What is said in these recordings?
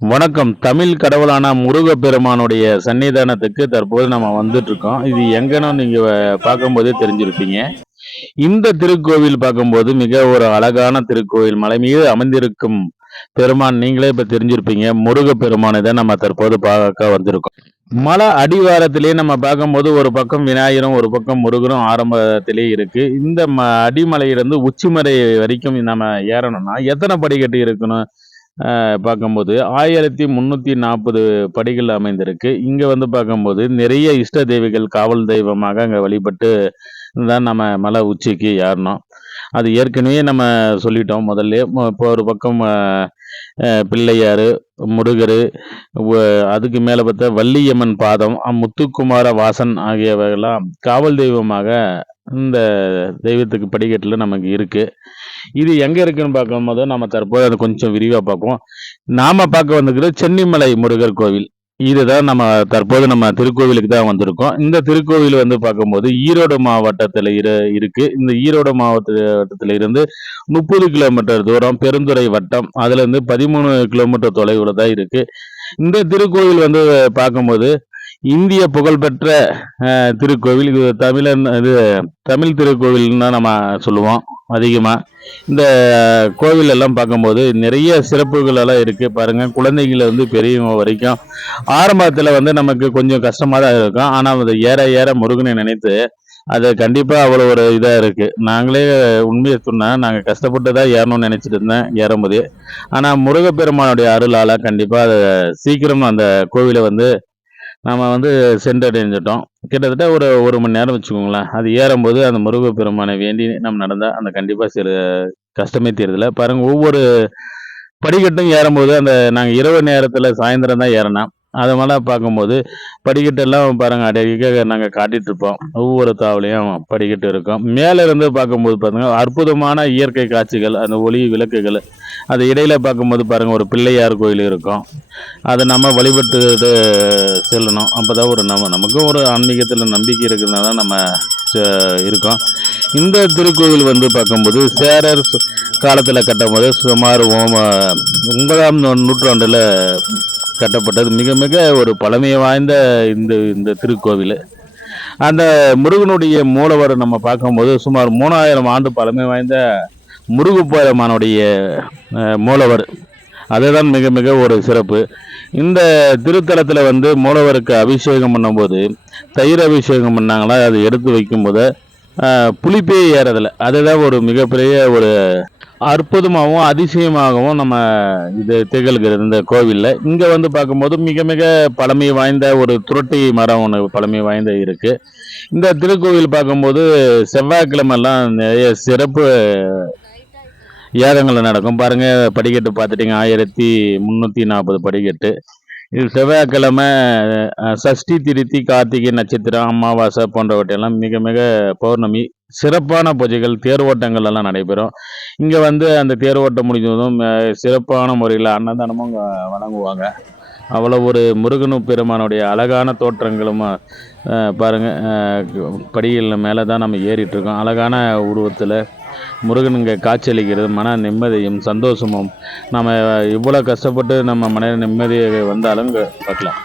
வணக்கம். தமிழ் கடவுளான முருகப்பெருமானுடைய சன்னிதானத்துக்கு தற்போது நம்ம வந்துட்டுருக்கோம். இது எங்கன்னு நீங்க பார்க்கும்போதே தெரிஞ்சிருப்பீங்க. இந்த திருக்கோவில் பார்க்கும்போது மிக ஒரு அழகான திருக்கோவில். மலை மீது அமைந்திருக்கும் பெருமான் நீங்களே இப்ப தெரிஞ்சிருப்பீங்க. முருகப்பெருமானை தான் நம்ம தற்போது பார்க்க வந்திருக்கோம். மலை அடிவாரத்திலேயே நம்ம பார்க்கும்போது ஒரு பக்கம் விநாயகரும், ஒரு பக்கம் முருகரும் ஆரம்பத்திலே இருக்கு. இந்த அடிமலையிலிருந்து உச்சிமலை வரைக்கும் நம்ம ஏறணும்னா எத்தனை படிக்கட்டு இருக்கணும்? பார்க்கும்போது 1340 படிகள் அமைந்திருக்கு. இங்க வந்து பார்க்கும்போது நிறைய இஷ்ட தெய்வங்கள் காவல் தெய்வமாக அங்க வழிபட்டு தான் நம்ம மலை உச்சிக்கு ஏறணும். அது ஏற்கனவே நம்ம சொல்லிட்டோம் முதல்லயே. இப்போ ஒரு பக்கம் பிள்ளையாரு, முருகரு, வ அதுக்கு மேல பார்த்தா வள்ளியம்மன் பாதம், முத்துக்குமார வாசன் ஆகியவைகள்லாம் காவல் தெய்வமாக இந்த தெய்வத்துக்கு படிக்கட்டுல நமக்கு இருக்கு. இது எங்க இருக்குன்னு பார்க்கும்போது, நம்ம தற்போது அத கொஞ்சம் விரிவா பார்ப்போம். நாம பார்க்க வந்திருக்கிறது சென்னிமலை முருகர் கோவில். இதுதான் நம்ம திருக்கோவிலுக்கு தான் வந்திருக்கோம். இந்த திருக்கோவில் வந்து பார்க்கும்போது, ஈரோடு மாவட்டத்தில இருக்கு. இந்த ஈரோடு மாவட்டத்தில இருந்து 30 கிலோமீட்டர் தூரம் பெருந்துறை வட்டம். அதிலிருந்து 13 கிலோமீட்டர் தொலைவுல தான் இருக்கு. இந்த திருக்கோவில் வந்து பார்க்கும்போது, இந்திய புகழ்பெற்ற திருக்கோவில். இது தமிழ் திருக்கோவில்னு தான் நம்ம சொல்லுவோம் அதிகமா. இந்த கோவில் எல்லாம் பார்க்கும்போது நிறைய சிறப்புகள் எல்லாம் இருக்கு பாருங்க. குழந்தைங்கள இருந்து பெரியவங்க வரைக்கும் ஆரம்பத்துல வந்து நமக்கு கொஞ்சம் கஷ்டமா தான் இருக்கும். ஆனா அதை ஏற ஏற முருகனை நினைத்து அது கண்டிப்பா அவ்வளவு ஒரு இதா இருக்கு. நாங்களே உண்மையை சொன்னா நாங்க கஷ்டப்பட்டு தான் ஏறணும்னு நினைச்சிட்டு இருந்தேன் ஏறும்போதே. ஆனா முருகப்பெருமானுடைய அருளால கண்டிப்பா அதை சீக்கிரம் அந்த கோவிலை வந்து நாம வந்து சென்றடைஞ்சிட்டோம். கிட்டத்தட்ட ஒரு 1 மணி நேரம் வச்சுக்கோங்களேன். அது ஏறும்போது அந்த முருகப்பெருமானை வேண்டி நம்ம நடந்தா அந்த கண்டிப்பா சில கஷ்டமே தெரியல. பாருங்க ஒவ்வொரு படிக்கட்டும் ஏறும்போது நாங்க இரவு நேரத்துல சாயந்தரம் தான் ஏறினோம். அதனால பார்க்கும்போது படிக்கட்டெல்லாம் பாருங்க அடிக்கடி நாங்க காட்டிட்டு இருப்போம். ஒவ்வொரு தாவலையும் படிக்கட்டு இருக்கும். மேல இருந்து பார்க்கும்போது பாருங்க அற்புதமான இயற்கை காட்சிகள், அந்த ஒளி விளக்குகள். அது இடையில பார்க்கும்போது பாருங்க ஒரு பிள்ளையார் கோயில் இருக்கும். அதை நம்ம வழிபட்டுட்டு செல்லணும். அப்பதான் நமக்கும் ஒரு ஆன்மீகத்துல நம்பிக்கை இருக்கிறதுனால நம்ம இருக்கோம். இந்த திருக்கோவில் வந்து பார்க்கும்போது சேரர் காலத்துல கட்டும்போது சுமார் 9ஆம் நூற்றாண்டுல கட்டப்பட்டது. மிக மிக ஒரு பழமை வாய்ந்த இந்த திருக்கோவில். அந்த முருகனுடைய மூலவர் நம்ம பார்க்கும்போது சுமார் 3000 ஆண்டு பழமை வாய்ந்த முருகப்பெருமானுடைய மூலவர். அதுதான் மிக மிக ஒரு சிறப்பு. இந்த திருத்தலத்துல வந்து மூலவருக்கு அபிஷேகம் பண்ணும்போது தயிர் அபிஷேகம் பண்ணாங்களா, அதை எடுத்து வைக்கும்போது புளிப்பே ஏறதில்லை. அதுதான் ஒரு மிகப்பெரிய ஒரு அற்புதமாகவும் அதிசயமாகவும் நம்ம இது திகழ்கிறது இந்த கோவில்ல. இங்க வந்து பார்க்கும்போது மிக மிக பழமை வாய்ந்த ஒரு துரட்டி மரம் ஒன்று பழமை வாய்ந்த இருக்கு. இந்த திருக்கோவில் பார்க்கும்போது செவ்வாய்க்கிழமெல்லாம் நிறைய சிறப்பு யாகங்கள் நடக்கும் பாருங்க. படிக்கட்டு பார்த்துட்டீங்க 1340 படிக்கட்டு. இது செவ்வாய்க்கிழமை சஷ்டி திருத்தி கார்த்திகை நட்சத்திரம் அமாவாசை போன்றவற்றையெல்லாம் மிக மிக பௌர்ணமி சிறப்பான பூஜைகள் தேரோட்டங்கள் எல்லாம் நடைபெறும். இங்க வந்து அந்த தேரோட்டம் முடிஞ்சதும் சிறப்பான முறையில் அன்னதானமும் வழங்குவாங்க. அவ்வளோ ஒரு முருகனு பெருமானுடைய அழகான தோற்றங்களும் பாருங்க. படிகளில் மேலே தான் நம்ம ஏறிட்டு இருக்கோம். அழகான உருவத்தில் முருகன் இங்கே காட்சியளிக்கிறது மன நிம்மதியும் சந்தோஷமும். நம்ம இவ்வளோ கஷ்டப்பட்டு நம்ம மன நிம்மதியை வந்தாலும் இங்கே பார்க்கலாம்.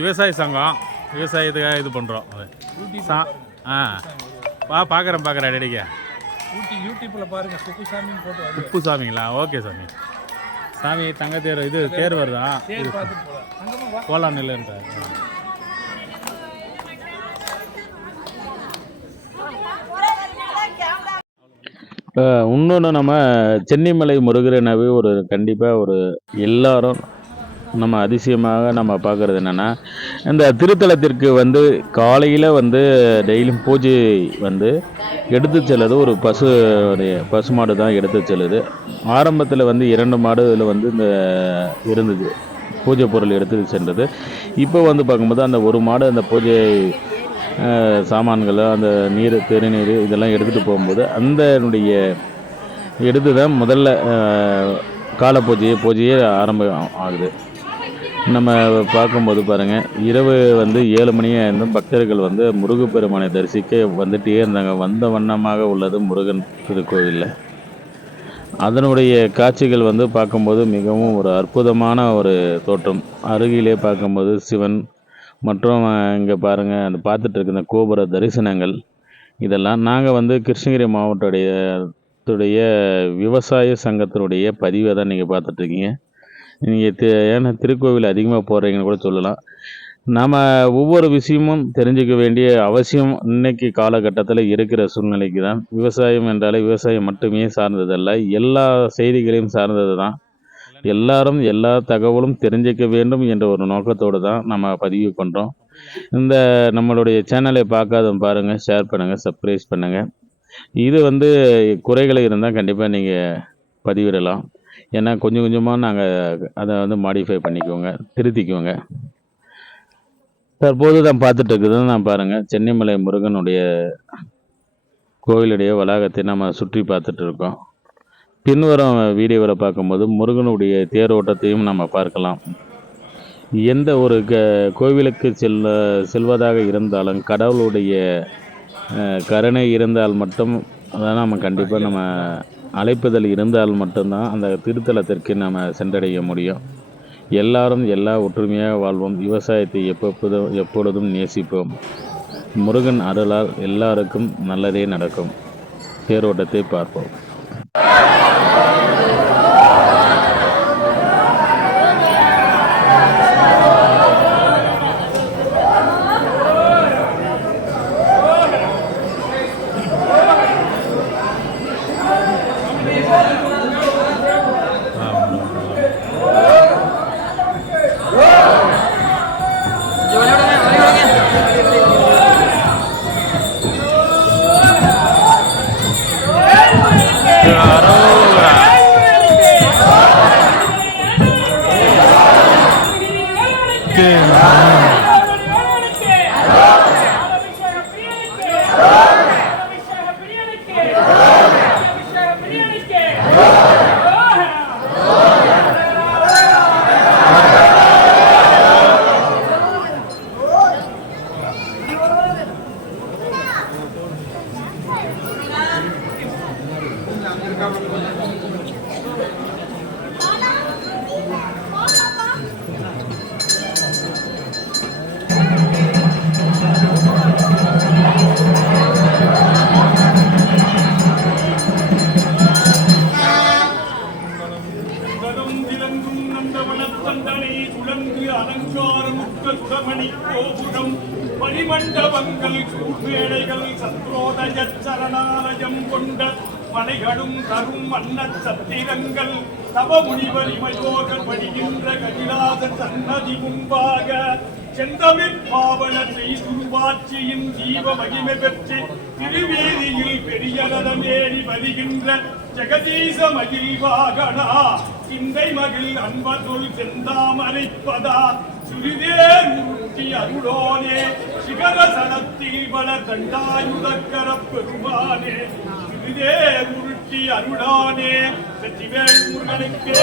விவசாய சங்கம் விவசாயத்துக்காக இது பண்ணுறோம். பார்க்குறேன் அடிக்க யூடியூப்பில் பாருங்கள். குப்புசாமின்னு போட்டு குப்புசாமிங்களா? ஓகே சாமி. சாமி தங்க தேர் இது தேர் வருதான் போலாம் இல்லைன்ற இன்னொன்று நம்ம சென்னிமலை முருகரனாவே ஒரு கண்டிப்பாக ஒரு எல்லாரும் நம்ம அதிசயமாக நம்ம பார்க்குறது என்னென்னா, இந்த திருத்தலத்திற்கு வந்து காலையில் வந்து டெய்லியும் பூஜை வந்து எடுத்து செல்லுது ஒரு பசுமாடு தான் எடுத்து செல்லுது. ஆரம்பத்தில் வந்து 2 மாடு இதில் வந்து இந்த இருந்தது பூஜை பொருள் எடுத்து சென்றது. இப்போ வந்து பார்க்கும்போது அந்த ஒரு மாடு அந்த பூஜை சாமான்கள் அந்த நீர் திருநீர் இதெல்லாம் எடுத்துகிட்டு போகும்போது அந்த எடுத்து தான் முதல்ல கால பூஜையே ஆரம்பம் ஆகுது. நம்ம பார்க்கும்போது பாருங்கள், இரவு வந்து 7 மணியாக இருந்தும் பக்தர்கள் வந்து முருகப்பெருமானை தரிசிக்க வந்துகிட்டே இருந்தாங்க. வந்த வண்ணமாக உள்ளது முருகன் திருக்கோவிலில். அதனுடைய காட்சிகள் வந்து பார்க்கும்போது மிகவும் ஒரு அற்புதமான ஒரு தோற்றம். அருகிலே பார்க்கும்போது சிவன் மற்றும் இங்கே பாருங்கள் அந்த பார்த்துட்டு இருக்க இந்த கோபுர தரிசனங்கள் இதெல்லாம் நாங்கள் வந்து கிருஷ்ணகிரி மாவட்டத்துடைய விவசாய சங்கத்தினுடைய பதிவை தான் நீங்கள் பார்த்துட்ருக்கீங்க. நீங்கள் ஏன்னா திருக்கோவில் அதிகமாக போகிறீங்கன்னு கூட சொல்லலாம். நாம் ஒவ்வொரு விஷயமும் தெரிஞ்சுக்க வேண்டிய அவசியம் இன்றைக்கி காலகட்டத்தில் இருக்கிற சூழ்நிலைக்கு தான். விவசாயம் என்றாலே விவசாயம் மட்டுமே சார்ந்ததல்ல, எல்லா செய்திகளையும் சார்ந்தது தான். எல்லாரும் எல்லா தகவலும் தெரிஞ்சிக்க வேண்டும் என்ற ஒரு நோக்கத்தோடு தான் நம்ம பதிவு பண்ணுறோம். இந்த நம்மளுடைய சேனலை பார்க்காதவங்க பாருங்கள், ஷேர் பண்ணுங்கள், சப்ஸ்கிரைப் பண்ணுங்கள். இது வந்து குறைகளை இருந்தால் கண்டிப்பாக நீங்கள் பதிவிடலாம். ஏன்னா கொஞ்சம் கொஞ்சமாக நாங்கள் அதை வந்து மாடிஃபை பண்ணிக்குவோங்க, திருத்திக்குவோங்க. தற்போது தான் பார்த்துட்டு இருக்குதுன்னு நான் பாருங்கள், சென்னிமலை முருகனுடைய கோவிலுடைய வளாகத்தை நம்ம சுற்றி பார்த்துட்டு இருக்கோம். பின்வரும் வீடியோவில் பார்க்கும்போது முருகனுடைய தேரோட்டத்தையும் நம்ம பார்க்கலாம். எந்த ஒரு கோவிலுக்கு செல்வதாக இருந்தாலும் கடவுளுடைய கருணை இருந்தால் மட்டும் அதான் நம்ம கண்டிப்பாக நம்ம அழைப்புதல் இருந்தால் மட்டும்தான் அந்த திருத்தலத்திற்கு நம்ம சென்றடைய முடியும். எல்லாரும் எல்லா ஒற்றுமையாக வாழ்வோம். விவசாயத்தை எப்பொழுதும் நேசிப்போம். முருகன் அருளால் எல்லாருக்கும் நல்லதே நடக்கும். தேரோட்டத்தை பார்ப்போம். பரிமண்டபங்கள் சூழ்வேளைகள் சத்ரோதய சரணாலயம் கொண்ட மலைகளும் தரும் வண்ண சத்திரங்கள் தவ முனிவர் இமயோகர் படிகின்ற கதிராத சன்னதி முன்பாக செந்தமிழ் பாவனத்தை துருவாட்சியின் தீப மகிமை பெற்று திருவேதியில் பெரிய ரதமேறி வருகின்ற ஜெகதீச மகிழ்வாகனா சிந்தை மகிழ் அன்பதுள் செந்தாமரைப்பதா சிறிதே ஊட்டி அருளோனே சிகர சனத்தில் பல தண்டாயுதக்கர பெருமானே இதே உருட்டி அருளானே வெற்றிவேல் முருகனுக்கே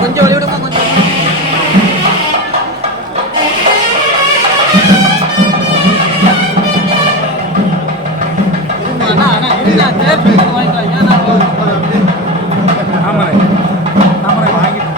கொஞ்சம் வழி விடுமா கொஞ்சம் அண்ணா அண்ணா இருந்தா தேர்வு வாங்கிக்கலாம் ஏன் ஆமாண்ணே ஆமாண்ணே வாங்கிட்டோம்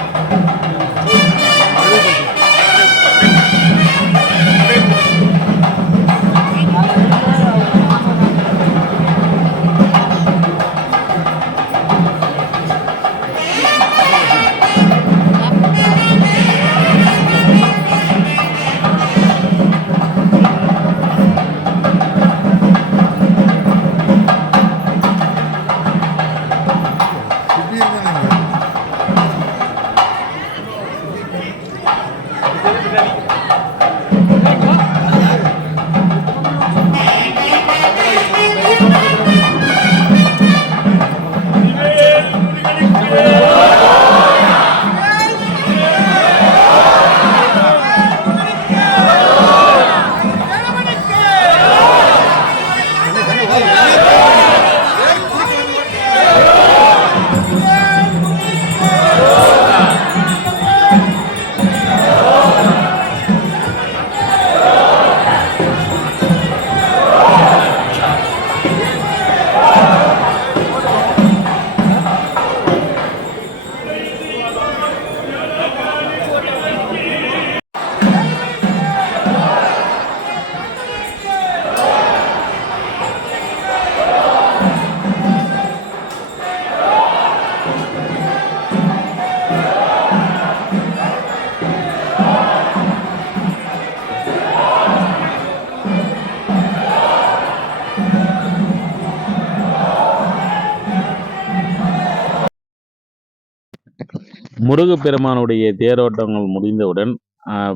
முருகப்பெருமானுடைய தேரோட்டங்கள் முடிந்தவுடன்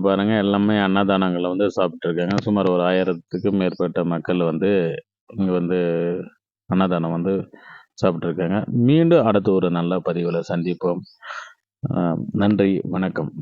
பாருங்க எல்லாமே அன்னதானங்களை வந்து சாப்பிட்ருக்காங்க. சுமார் ஒரு 1000த்துக்கும் மேற்பட்ட மக்கள் வந்து இங்கே வந்து அன்னதானம் வந்து சாப்பிட்ருக்காங்க. மீண்டும் அடுத்த ஒரு நல்ல பதிவில் சந்திப்போம். நன்றி, வணக்கம்.